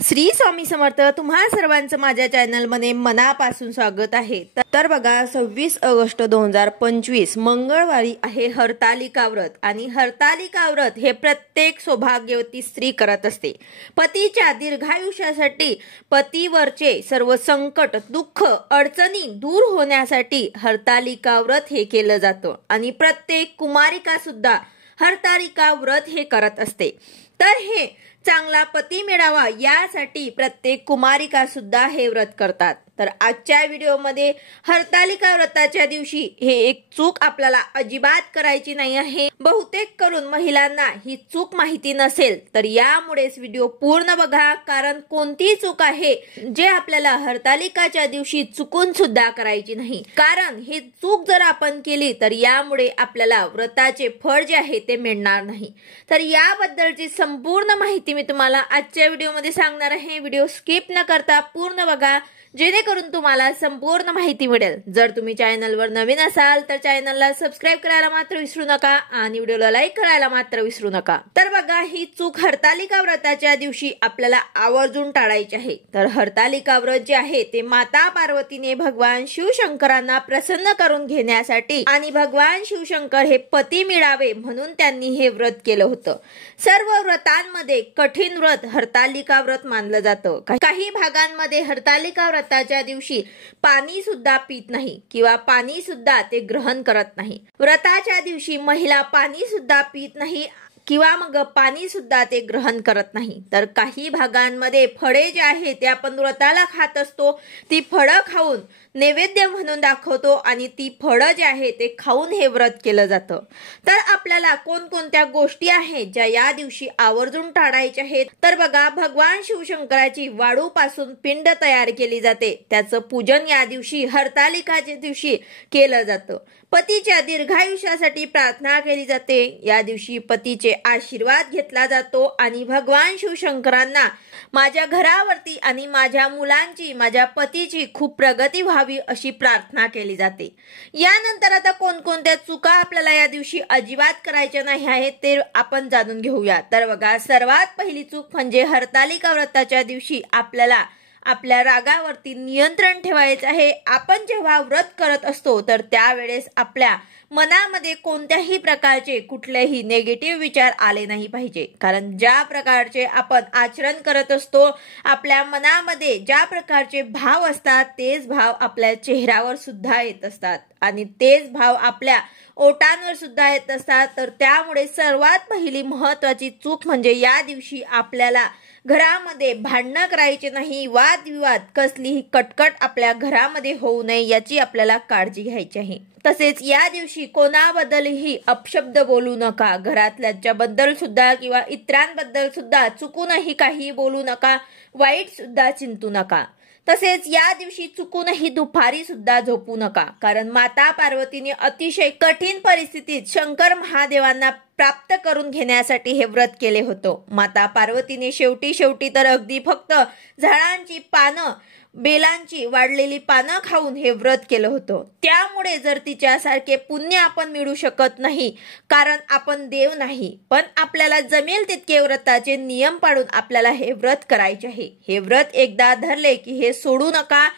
श्री स्वामी समर्थ. तुम्हा सर्वांचं माझ्या चॅनलमध्ये मनापासून स्वागत आहे. तर बघा 26 ऑगस्ट 2025 मंगळवारी आहे हरतालिका व्रत आणि हरतालिका व्रत हे प्रत्येक सौभाग्यवती स्त्री करत असते. पतीच्या दीर्घायुष्यासाठी, पतीवरचे सर्व संकट, दुःख, अडचणी दूर होण्यासाठी हरतालिका व्रत हे केलं जातं आणि प्रत्येक कुमारिका सुद्धा हरतालिका व्रत हे करत असते. तर हे चांगला पती मिळावा यासाठी प्रत्येक कुमारिका सुद्धा हे व्रत करतात. तर आजच्या व्हिडिओमध्ये हरतालिका व्रताच्या दिवशी हे एक चूक आपल्याला अजिबात करायची नाही आहे. बहुतेक करून महिलांना ही चूक माहिती नसेल, तर यामुळेच व्हिडिओ पूर्ण बघा, कारण कोणती चूक आहे जे आपल्याला हरतालिकाच्या दिवशी चुकून सुद्धा करायची नाही. कारण ही चूक जर आपण केली तर यामुळे आपल्याला व्रताचे फळ जे आहे ते मिळणार नाही. तर याबद्दलची संपूर्ण माहिती मी तुम्हाला आजच्या व्हिडिओमध्ये सांगणार आहे. व्हिडिओ स्किप न करता पूर्ण बघा, जेणेकरून तुम्हाला संपूर्ण माहिती मिळेल. जर तुम्ही चॅनलवर नवीन असाल तर चॅनलला सबस्क्राईब करायला मात्र विसरू नका आणि व्हिडिओला लाईक करायला मात्र विसरू नका. तर बघा, ही चूक हरतालिका व्रताच्या दिवशी आपल्याला आवर्जून टाळायची आहे. तर हरतालिका व्रत जे आहे ते माता पार्वतीने भगवान शिवशंकरांना प्रसन्न करून घेण्यासाठी आणि भगवान शिवशंकर हे पती मिळावे म्हणून त्यांनी हे व्रत केलं होतं. सर्व व्रतांमध्ये कठीण व्रत हरतालिका व्रत मानलं जातं. काही भागांमध्ये हरतालिका व्रताच्या दिवशी पाणी सुद्धा पित नाही किंवा पाणी सुद्धा ते ग्रहण करत नाही. व्रताच्या दिवशी महिला पाणी सुद्धा पित नाही किंवा मग पाणी सुद्धा ते ग्रहण करत नाही. तर काही भागांमध्ये फळे जे आहे ते आपण व्रताला खात असतो, ती फळं खाऊन नैवेद्य म्हणून दाखवतो आणि ती फळं जे आहे ते खाऊन हे व्रत केलं जातं. तर आपल्याला कोणकोणत्या गोष्टी आहेत ज्या या दिवशी आवर्जून टाळायच्या आहेत. तर बघा, भगवान शिवशंकराची वाळूपासून पिंड तयार केली जाते. त्याचं पूजन या दिवशी हरतालिकाच्या दिवशी केलं जातं. पतीच्या दीर्घायुष्यासाठी प्रार्थना केली जाते. या दिवशी पतीचे आशीर्वाद घेतला जातो आणि भगवान शिवशंकरांना माझ्या घरावरती आणि माझ्या मुलांची, माझ्या पतीची खूप प्रगती व्हावी अशी प्रार्थना केली जाते. यानंतर आता कोणकोणत्या चुका आपल्याला या दिवशी अजिबात करायच्या नाही आहेत ते आपण जाणून घेऊया. तर बघा, सर्वात पहिली चूक म्हणजे हरतालिका व्रताच्या दिवशी आपल्याला आपल्या रागावरती नियंत्रण ठेवायचं आहे. आपण जेव्हा व्रत करत असतो तर त्यावेळेस आपल्या मनामध्ये कोणत्याही प्रकारचे कुठलेही नेगेटिव्ह विचार आले नाही पाहिजे. कारण ज्या प्रकारचे आपण आचरण करत असतो, आपल्या मनामध्ये ज्या प्रकारचे भाव असतात तेच भाव आपल्या चेहऱ्यावर सुद्धा येत असतात आणि तेच भाव आपल्या ओठांवर सुद्धा येत असतात. तर त्यामुळे सर्वात पहिली महत्वाची चूक म्हणजे या दिवशी आपल्याला घरामध्ये भांडणं करायचे नाही. वादविवाद, कसलीही कटकट आपल्या घरामध्ये होऊ नये याची आपल्याला काळजी घ्यायची आहे. तसेच या दिवशी कोणाबद्दलही अपशब्द बोलू नका. घरातल्याच्या बद्दल सुद्धा किंवा इतरांबद्दल सुद्धा चुकूनही काही बोलू नका. वाईट सुद्धा चिंतू नका. तसेच या दिवशी चुकूनही दुपारी सुद्धा झोपू नका. कारण माता पार्वतीने अतिशय कठीण परिस्थितीत शंकर महादेवांना प्राप्त करून घेण्यासाठी हे व्रत केले होतं. माता पार्वतीने शेवटी तर अगदी फक्त झाडांची पानं, बेलांची वाढलेली पानं खाऊन हे व्रत केलं होतं. त्यामुळे जर तिच्यासारखे पुण्य आपण मिळू शकत नाही, कारण आपण देव नाही, पण आपल्याला जमेल तितके व्रताचे नियम पाळून आपल्याला हे व्रत करायचे आहे. हे व्रत एकदा धरले की हे सोडू नका.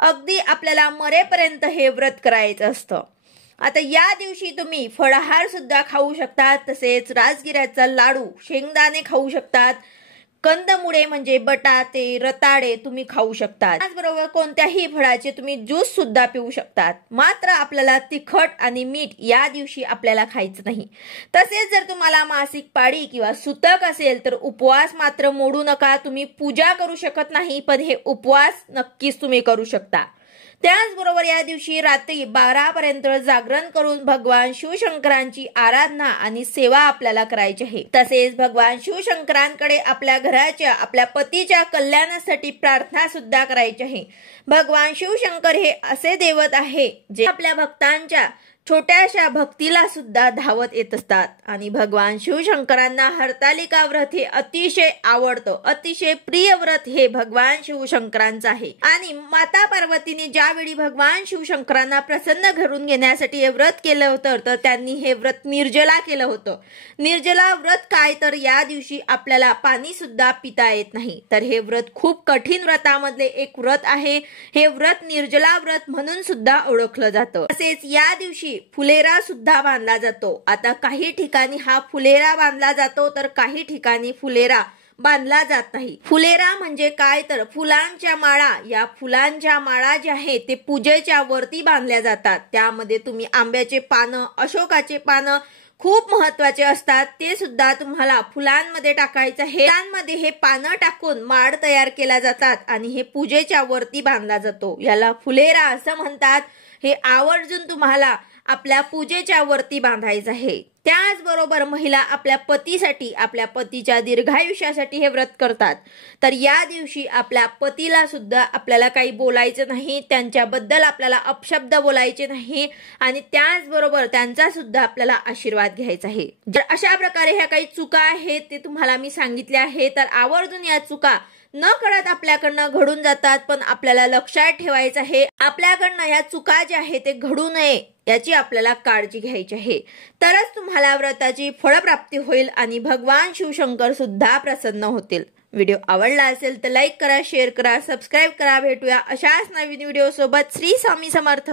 अगदी आपल्याला मरेपर्यंत हे व्रत करायचं असतं. आता या दिवशी तुम्ही फळाहार सुद्धा खाऊ शकतात. तसेच राजगिऱ्याचा लाडू, शेंगदाणे खाऊ शकतात. कंदमुळे म्हणजे बटाटे, रताळे तुम्ही खाऊ शकतात. त्याचबरोबर कोणत्याही फळाचे तुम्ही ज्यूस सुद्धा पिऊ शकतात. मात्र आपल्याला तिखट आणि मीठ या दिवशी आपल्याला खायचं नाही. तसेच जर तुम्हाला मासिक पाळी किंवा सुतक असेल तर उपवास मात्र मोडू नका. तुम्ही पूजा करू शकत नाही, पण हे उपवास नक्कीच तुम्ही करू शकता. त्याचबरोबर या दिवशी रात्री 12 पर्यंत जागरण करून भगवान शिवशंकरांची आराधना आणि सेवा आपल्याला करायची आहे. तसेच भगवान शिवशंकरांकडे आपल्या घराच्या, आपल्या पतीच्या कल्याणासाठी प्रार्थना सुद्धा करायची आहे. भगवान शिवशंकर हे असे दैवत आहे जे आपल्या भक्तांच्या छोट्याशा भक्तीला सुद्धा धावत येत असतात आणि भगवान शिवशंकरांना हरतालिका व्रत हे अतिशय आवडतं, अतिशय प्रिय व्रत हे भगवान शिवशंकरांचं आहे। आणि माता पार्वतीने ज्यावेळी भगवान शिवशंकरांना प्रसन्न करून घेण्यासाठी हे व्रत केलं होतं तर त्यांनी हे व्रत निर्जला केलं होतं। निर्जला व्रत काय तर या दिवशी आपल्याला पाणी सुद्धा पिता येत नाही, तर हे व्रत खूप कठीण व्रतामधले एक व्रत आहे। हे व्रत निर्जला व्रत म्हणून सुद्धा ओळखलं जातं। तसेच या दिवशी फुलेरा सुद्धा बांधला जातो। आता काही ठिकाणी हा फुलेरा बांधला जातो तर काही ठिकाणी फुलेरा बांधला जात नाही। फुलेरा म्हणजे काय तर फुलांच्या माळा, या फुलांच्या माळा ज्या आहेत ते पूजेच्या वरती बांधल्या जातात। त्यामध्ये तुम्ही आंब्याचे पानं, अशोकाचे पानं खूप महत्वाचे असतात, ते सुद्धा तुम्हाला फुलांमध्ये टाकायचं आहे। फुलांमध्ये हे पानं टाकून माळ तयार केला जातात आणि हे पूजेच्या वरती बांधला जातो, याला फुलेरा असं म्हणतात। हे आवर्जून तुम्हाला आपल्या पूजेच्या वरती बांधायचं आहे। त्याचबरोबर महिला आपल्या पतीसाठी, आपल्या पतीच्या दीर्घायुष्यासाठी हे व्रत करतात। तर या दिवशी आपल्या पतीला सुद्धा आपल्याला काही बोलायचं नाही, त्यांच्याबद्दल आपल्याला अपशब्द बोलायचे नाही आणि त्याचबरोबर त्यांचा सुद्धा आपल्याला आशीर्वाद घ्यायचा आहे। जर अशा प्रकारे ह्या काही चुका आहेत ते तुम्हाला मी सांगितले आहे, तर आवर्जून या चुका न कळत आपल्याकडनं घडून जातात, पण आपल्याला लक्षात ठेवायचं आहे आपल्याकडनं ह्या चुका ज्या आहेत ते घडू नये याची आपल्याला काळजी घ्यायची आहे, तरच तुम्हाला व्रताची फळप्राप्ती होईल आणि भगवान शिवशंकर सुद्धा प्रसन्न होतील। व्हिडिओ आवडला असेल तर लाईक करा, शेअर करा, सबस्क्राईब करा। भेटूया अशाच नवीन व्हिडिओ सोबत। श्री स्वामी समर्थ।